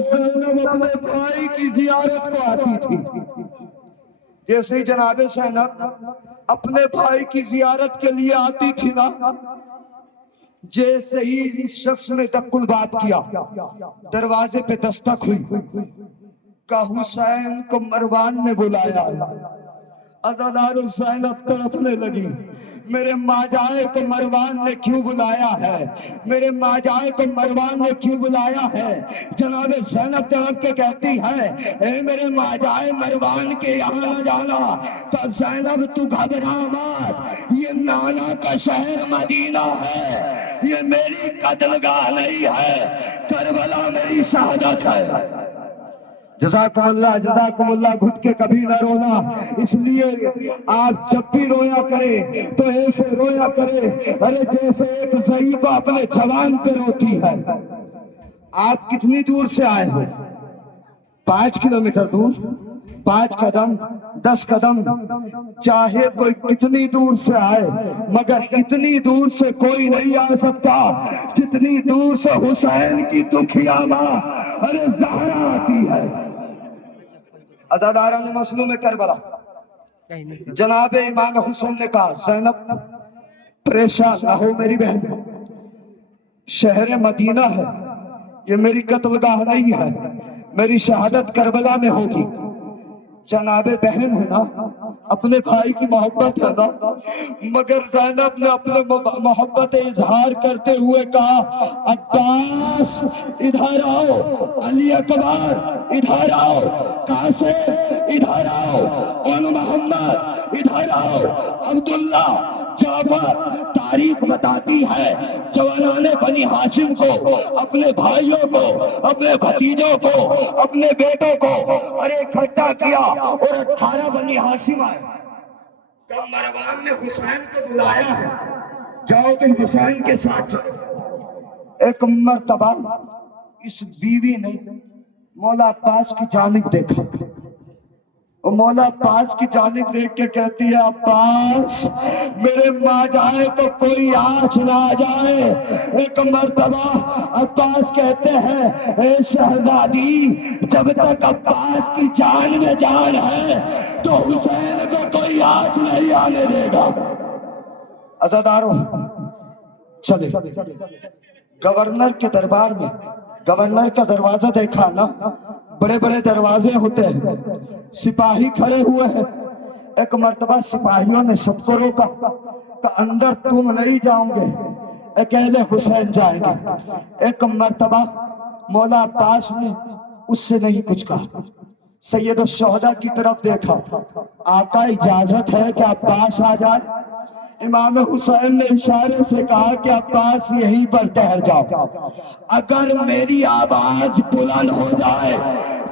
زینب اپنے بھائی کی زیارت کو آتی تھی. جیسے ہی جناب زینب اپنے بھائی کی زیارت کے لیے آتی تھی نا، جیسے ہی اس شخص نے تقل بات کیا، دروازے پہ دستک ہوئی، کہ حسین کو مروان نے بلایا. عزادار زینب تڑپنے لگی، میرے ماجائے کو مروان نے کیوں بلایا ہے، میرے ماجائے کو مروان نے کیوں بلایا ہے. جناب زینب تڑپ کے کہتی ہے، اے میرے ماجائے مروان کے یہاں نہ جانا. کہ زینب تو گھبرا مت، یہ نانا کا شہر مدینہ ہے، یہ میری قتل گاہ نہیں ہے، کربلا میری شہادت ہے. جزاکم اللہ گھٹ کے کبھی نہ رونا. اس لیے آپ جب بھی رویا کرے تو ایسے رویا کرے ارے جیسے ایک ضعیفہ اپنے جوان پہ روتی ہے. آپ کتنی دور سے آئے ہو؟ 5 کلومیٹر دور، 5 قدم، 10 قدم، چاہے کوئی کتنی دور سے آئے مگر اتنی دور سے کوئی نہیں آ سکتا جتنی دور سے حسین کی دکھیا ماں ارے زہرا آتی ہے. عزاداران مظلوم کربلا، جناب امام حسین نے کہا، زینب پریشان نہ ہو میری بہن، شہر مدینہ ہے، یہ میری قتل گاہ نہیں ہے، میری شہادت کربلا میں ہوگی. جناب بہن ہے نا، اپنے بھائی کی محبت ہے نا، مگر زینب نے اپنے محبت اظہار کرتے ہوئے کہا، عباس ادھر آؤ، علی اکبر ادھر آؤ، قاسم ادھر آؤ، اور محمد ادھر آؤ، عبداللہ، جعفر. تاریخ بتاتی ہے جوانان بنی ہاشم کو، اپنے بھائیوں کو، اپنے بھتیجوں کو، اپنے بیٹوں کو ارے اکٹھا کیا اور 18 بنی ہاشم آئے. کہ مروان نے حسین کو بلایا ہے، جاؤ تم حسین کے ساتھ چلو. ایک مرتبہ اس بیوی نے مولا عباس کی جانب دیکھا، اور مولا عباس کی جانب دیکھ کے کہتی ہے، عباس میرے ماجائے کو کوئی آنچ نہ آ جائے. ایک مرتبہ عباس کہتے ہیں، اے شہزادی جب تک عباس کی جان میں جان ہے تو حسین کو کوئی آنچ نہیں آنے دے گا. عزاداروں چلے گورنر کے دربار میں، گورنر کا دروازہ دیکھا نا، بڑے بڑے دروازے ہوتے ہیں، سپاہی کھڑے ہوئے ہیں. ایک مرتبہ سپاہیوں نے سب کو روکا کہ اندر تم نہیں جاؤں گے، اکیلے حسین جائیں گے. ایک مرتبہ مولا عباس نے اس سے نہیں کچھ کہا، سید الشہداء کی طرف دیکھا، آقا اجازت ہے کہ عباس آ جائے. امام حسین نے اشارے سے کہا کہ عباس یہیں پر ٹھہر جاؤ، اگر میری آواز بلند ہو جائے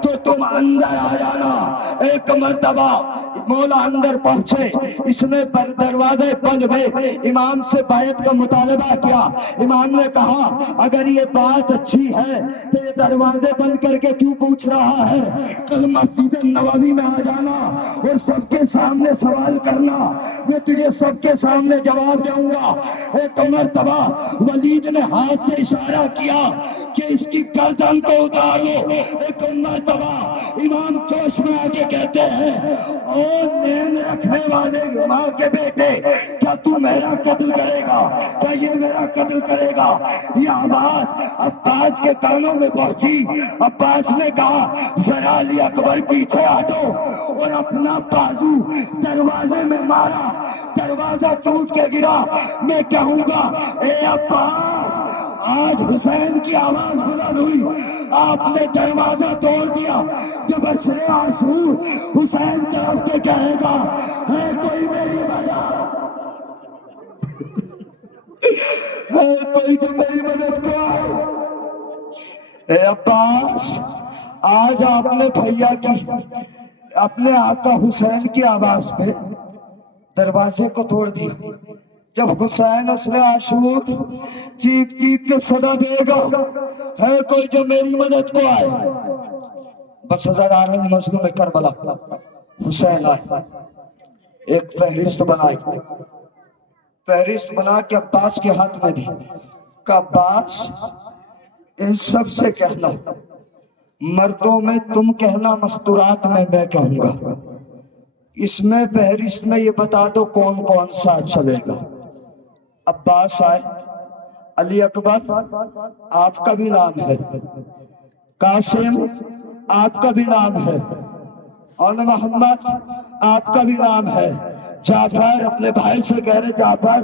تو تم اندر آ جانا. ایک مرتبہ مولا اندر پہنچے، اس نے دروازے بند ہوئے، امام سے بیعت کا مطالبہ کیا. امام نے کہا، اگر یہ بات اچھی ہے تو یہ دروازے بند کر کے کیوں پوچھ رہا ہے، کل مسجد نبوی میں آ جانا اور سب کے سامنے سوال کرنا، میں تجھے سب کے سامنے جواب دوں گا. ایک مرتبہ ولید نے ہاتھ سے اشارہ کیا کہ اس کی گردن کو اتارو. ایک مرتبہ امام جوش میں آ کے کہتے ہیں، او نیند رکھنے والے ماں کے بیٹے، کیا تو میرا قتل کرے گا، کیا یہ میرا قتل کرے گا. یہ آواز عباس کے کانوں میں پہنچی. عباس نے کہا، ذرا علی اکبر پیچھے ہٹو، اور اپنا بازو دروازے میں مارا، دروازہ ٹوٹ کے گرا. میں کہوں گا، اے عباس آج حسین کی آواز بلند ہوئی، آپ نے دروازہ توڑ دیا. جب اشرے آنسو حسین طرف کے کہے گا، ہے کوئی میری مدد، ہے کوئی جو میری مدد کو آئے. اے عباس آج آپ نے بھیا کی، اپنے آقا حسین کی آواز پہ دروازے کو توڑ دیا. جب حسین اسرے عاشور چیخ چیخ کے صدا دے گا، ہے کوئی جو میری مدد کو آئے. بس عزاداران مظلوم کربلا، حسین آئے، ایک فہرست بنائی، فہرست بنا کے عباس کے ہاتھ میں دی کہ عباس ان سب سے کہنا مردوں میں تم کہنا، مستورات میں میں کہوں گا۔ اس میں فہرست میں یہ بتا دو کون کون سا چلے گا۔ عباس آئے، علی اکبر آپ کا بھی نام ہے، قاسم آپ کا بھی نام ہے، اور محمد آپ کا بھی نام ہے، جعفر اپنے بھائی سے کہہ رہے جعفر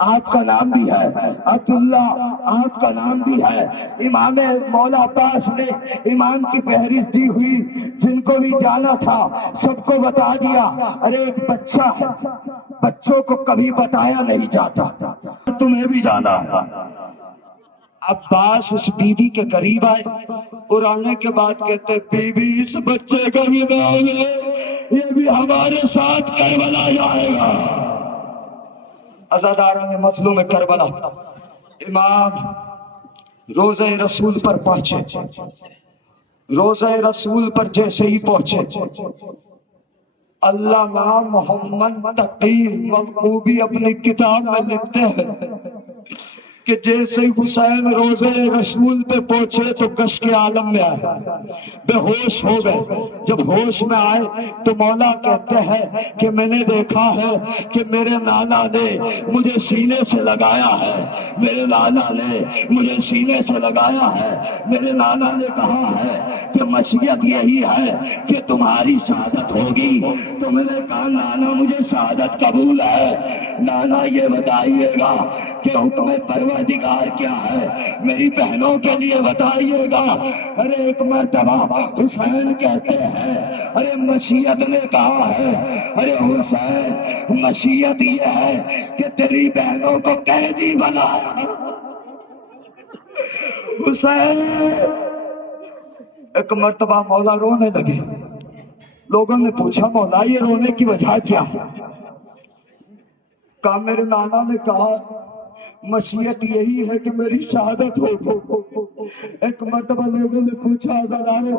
آپ کا نام بھی ہے، عبداللہ آپ کا نام بھی ہے۔ امام مولا عباس نے امام کی فہرست دی ہوئی، جن کو بھی جانا تھا سب کو بتا دیا۔ ارے ایک بچہ ہے، بچوں کو کبھی بتایا نہیں جاتا، تمہیں بھی جانا ہے۔ عباس اس بی بی کے قریب آئے اور آنے کے بعد کہتے بی بی اس بچے کا بھی نام ہے، یہ بھی ہمارے ساتھ کربلا جائے گا۔ عزاداران مظلوم کربلا، امام روضہ رسول پر پہنچے، روضہ رسول پر جیسے ہی پہنچے، علامہ محمد تقی ملقوبی اپنی کتاب میں لکھتے ہیں کہ جیسے حسین روضہ رسول پہ پہنچے تو گش کے عالم میں آئے، بے ہوش ہو گئے۔ جب ہوش میں آئے تو مولا کہتے ہیں کہ میں نے دیکھا ہے کہ میرے نانا نے مجھے سینے سے لگایا ہے، میرے نانا نے مجھے سینے سے لگایا ہے، میرے نانا نے کہا ہے کہ مشیت یہی ہے کہ تمہاری شہادت ہوگی۔ تو میں نے کہا نانا مجھے شہادت قبول ہے، نانا یہ بتائیے گا کہ حکم پروردگار کیا ہے، میری بہنوں کے لیے بتائیے گا۔ ارے ایک مرتبہ حسین کہتے ہیں، ارے مشیت نے کہا ہے، ارے حسین مشیت یہ ہے کہ تیری بہنوں کو قیدی بنایا۔ حسین ایک مرتبہ مولا رونے لگے، لوگوں نے پوچھا مولا یہ رونے کی وجہ کیا ہے؟ کہا میرے نانا نے کہا مشیت یہی ہے کہ میری شہادت ہوگی۔ ایک مرتبہ لوگوں نے پوچھا عزادارو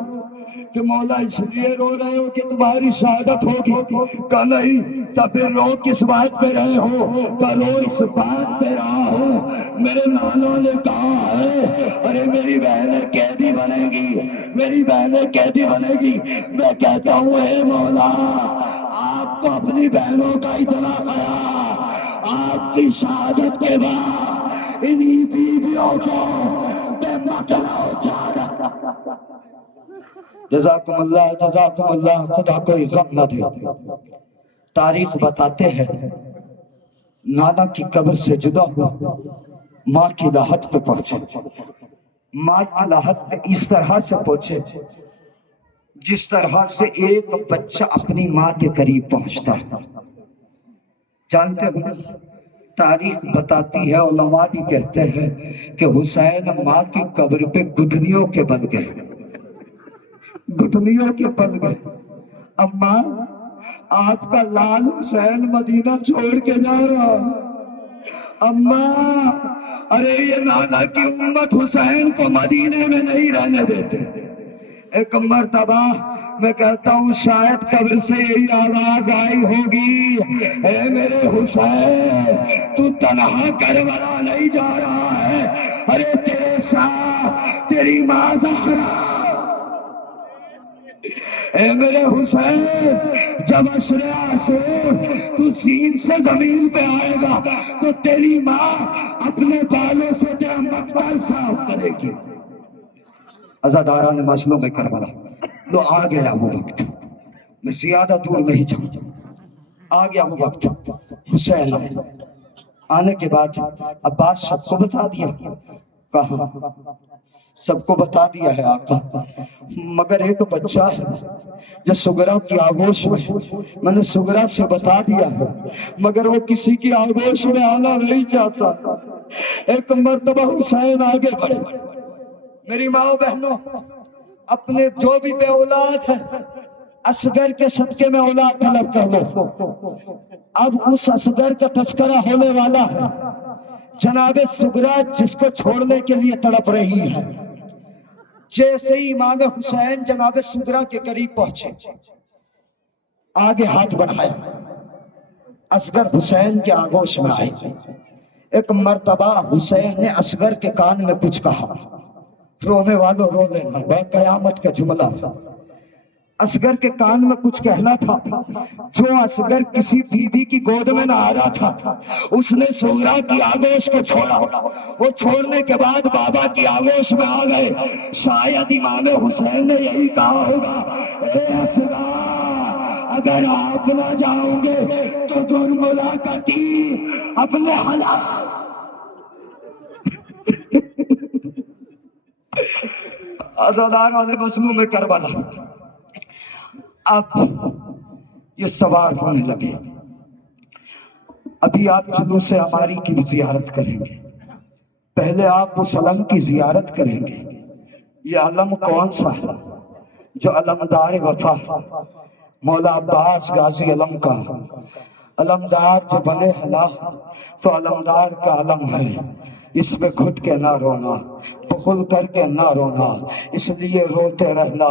کہ مولا اس لیے رو رہے ہو کہ تمہاری شہادت ہوگی؟ کہا نہیں، تب پھر رو کس بات پہ رہے ہو؟ کہا رو اس بات پہ رہا ہوں میرے نانا نے کہا ہے ارے میری بہنیں قیدی بنے گی، میری بہنیں قیدی بنے گی۔ میں کہتا ہوں اے مولا آپ کو اپنی بہنوں کا اتنا خیال، آپ کی شہادت کے بعد انہی بیویوں کو بے مطلع اچھالا۔ جزاکم اللہ جزاکم اللہ، خدا کوئی غم نہ دے۔ تاریخ بتاتے ہیں نانا کی قبر سے جدا ہوا، ماں کی لاحت پہ پہنچے، ماں کی لاحت پہ اس طرح سے پہنچے جس طرح سے ایک بچہ اپنی ماں کے قریب پہنچتا ہے۔ جانتے ہو تاریخ بتاتی ہے، علماء بھی کہتے ہیں کہ حسین ماں کی قبر پہ گھٹنیوں کے بل گئے، گھٹنیوں کے بل گئے۔ اماں آپ کا لال حسین مدینہ چھوڑ کے جا رہا، اماں ارے یہ نانا کی امت حسین کو مدینے میں نہیں رہنے دیتے۔ ایک مرتبہ میں کہتا ہوں شاید قبر سے یہی آواز آئی ہوگی، اے میرے حسین تو تنہا کربلا نہیں جا رہا ہے، ارے تیرے ساتھ تیری ماں زہرا۔ اے میرے حسین جب عصر عصور تو سین سے زمین پہ آئے گا تو تیری ماں اپنے بالوں سے تیرا مقتل صاف کرے گی۔ عزاداران مظلوم کربلا، لو آ گیا وہ وقت، میں زیادہ دور نہیں جاؤں، آ گیا وہ وقت۔ حسین آنے کے بعد عباس سب کو بتا دیا، کہا سب کو بتا دیا ہے آقا، مگر ایک بچہ ہے جو سگرا کی آگوش میں نے سگرا سے بتا دیا ہے مگر وہ کسی کی آگوش میں آنا نہیں چاہتا۔ ایک مرتبہ حسین آگے بڑھے، میری ماں بہنوں اپنے جو بھی بے اولاد ہے اصغر کے صدقے میں اولاد طلب کر لو۔ اب اس اصغر کا تذکرہ ہونے والا ہے، جناب سغرا جس کو چھوڑنے کے لیے تڑپ رہی ہے۔ جیسے ہی امام حسین جناب سغرا کے قریب پہنچے، آگے ہاتھ بڑھایا، اصغر حسین کے آگوش میں آئے۔ ایک مرتبہ حسین نے اصغر کے کان میں کچھ کہا، رونے والوں رو لینا، بے قیامت کا جملہ۔ اصغر کے کان میں کچھ کہنا تھا۔ جو اصغر کسی بیوی کی گود میں نہ آ رہا تھا، اس نے سغرا کی آغوش کو چھوڑا۔ وہ چھوڑنے کے بعد بابا کی آغوش میں آ گئے۔ شاید امام حسین نے یہی کہا ہوگا، اے اصغر، اگر آپ نہ جاؤ گے تو در ملاقاتی اپنے حالات۔ آزاداران مظلوم کربلا، اب یہ سوار ہونے لگے۔ ابھی آپ جلوس عماری کی بھی زیارت کریں گے، پہلے آپ اس علم کی زیارت کریں گے۔ یہ علم کون سا ہے؟ جو علمدار وفا، مولا عباس غازی علم کا علمدار جو بنے ہلا، تو علمدار کا علم ہے۔ اس پہ گھٹ کے نہ رونا، بخل کر کے نہ رونا، اس لیے روتے رہنا۔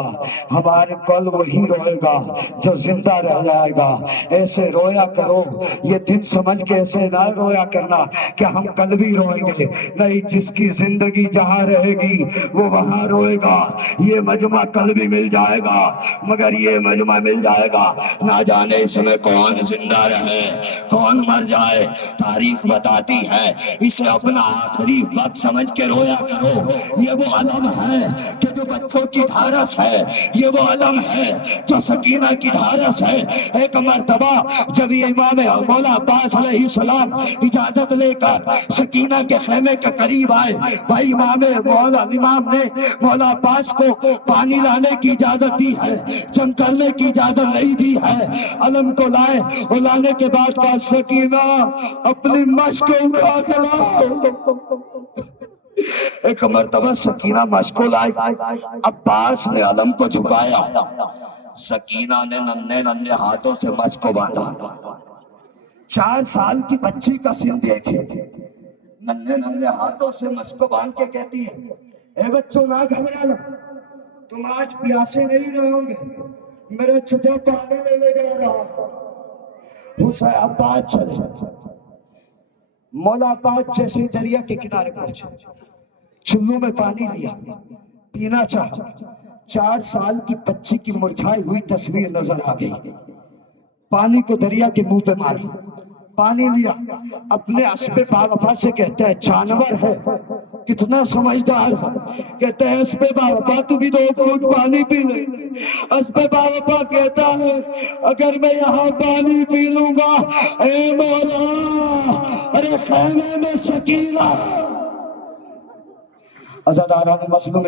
ہمارے کل وہی روئے گا جو زندہ رہ جائے گا۔ ایسے رویا کرو، یہ دن سمجھ کے ایسے نہ رویا کرنا کہ ہم کل بھی روئیں گے، نہیں، جس کی زندگی جہاں رہے گی وہ وہاں روئے گا۔ یہ مجمع کل بھی مل جائے گا، مگر یہ مجمع مل جائے گا، نہ جانے اس میں کون زندہ رہے کون مر جائے۔ تاریخ بتاتی ہے، اسے اپنا آخری وقت سمجھ کے رویا کرو۔ یہ وہ علم ہے کہ جو بچوں کی ڈھارس ہے، یہ وہ علم ہے جو سکینہ کی ڈھارس ہے۔ ایک مرتبہ جب یہ امام مولا عباس علیہ السلام اجازت لے کر سکینہ کے خیمے کے قریب آئے، بھائی امام نے مولا عباس کو پانی لانے کی اجازت دی ہے، جنگ کرنے کی اجازت نہیں دی ہے۔ علم کو لائے، اور لانے کے بعد کہا، سکینہ اپنی مشق اٹھا کے لاؤ۔ ایک مرتبہ سکینہ مشق کو لائی، عباس نے علم کو جھکایا، سکینہ نے ننھے ننھے ہاتھوں سے مشق کو باندھا۔ 4 سال کی بچی کا سن دیکھے، ننھے ننھے ہاتھوں سے مشق کو باندھ کے کہتی ہے، اے بچوں نہ گھبرانا، تم آج پیاسے نہیں رہو گے، میرے چھوٹے پانی لینے جا رہا۔ حسین عباس چلے، مولا عباس جیسے دریا کے کنارے پہنچے، چلو میں پانی لیا، پینا چاہا۔ 4 سال کی بچی کی مرجھائی ہوئی تصویر نظر آ گئی۔ پانی کو دریا کے منہ پہ مارا، پانی لیا، اپنے اسب باوفا سے کہتا ہے، جانور ہے کتنا سمجھدار ہے، کہتا ہے اسب باوفا تو بھی 2 گھونٹ پانی پی لے۔ اسب باوفا کہتا ہے، اگر میں یہاں پانی پی لوں گا، اے مولا، ارے خیمے میں سکینہ۔ عزاداران مظلوم